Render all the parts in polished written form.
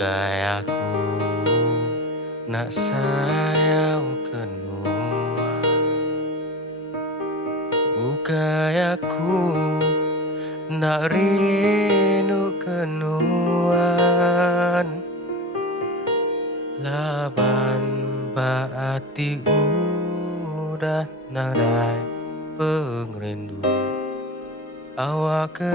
Bukai aku nak sayang kenua. Bukai aku nak rindu kenuan. Laban baati udah nadai pengrindu. Awak ke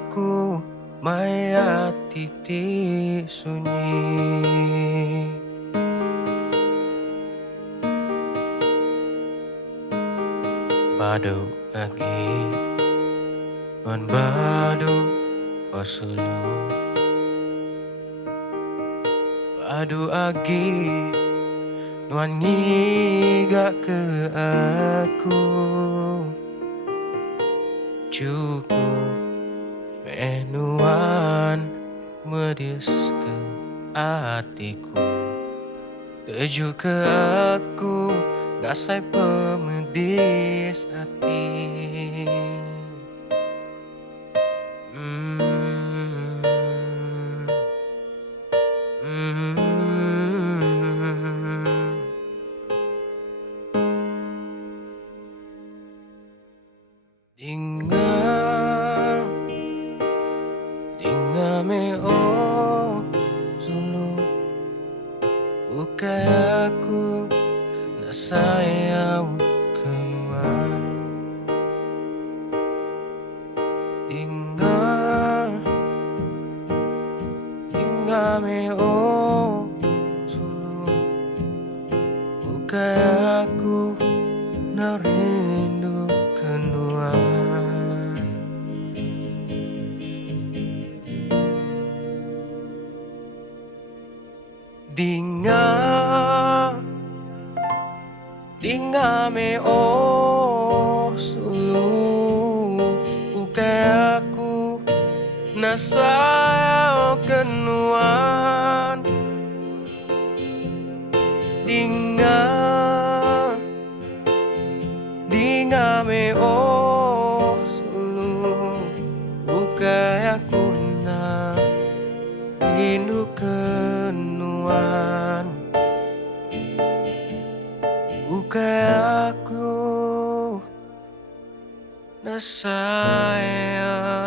aku maya titik sunyi. Badu lagi non badu osulu. Badu agi nuan ngiga ke aku. Cukup menuan medis ke hatiku. Tuju ke aku ngasai pemedis hati. Mm, mm, Tinggal, tinggal me oh sulu. Bukai aku nak sayang kenuan. Tinggal, tinggal me oh sulu. Bukai aku nak rindu kenuan. Dinga, dinga me oh sulu. Bukai aku na sayang kenuan. Dinga, dinga me oh sulu. Bukai aku na rindu kenuan. Bukai aku na sayang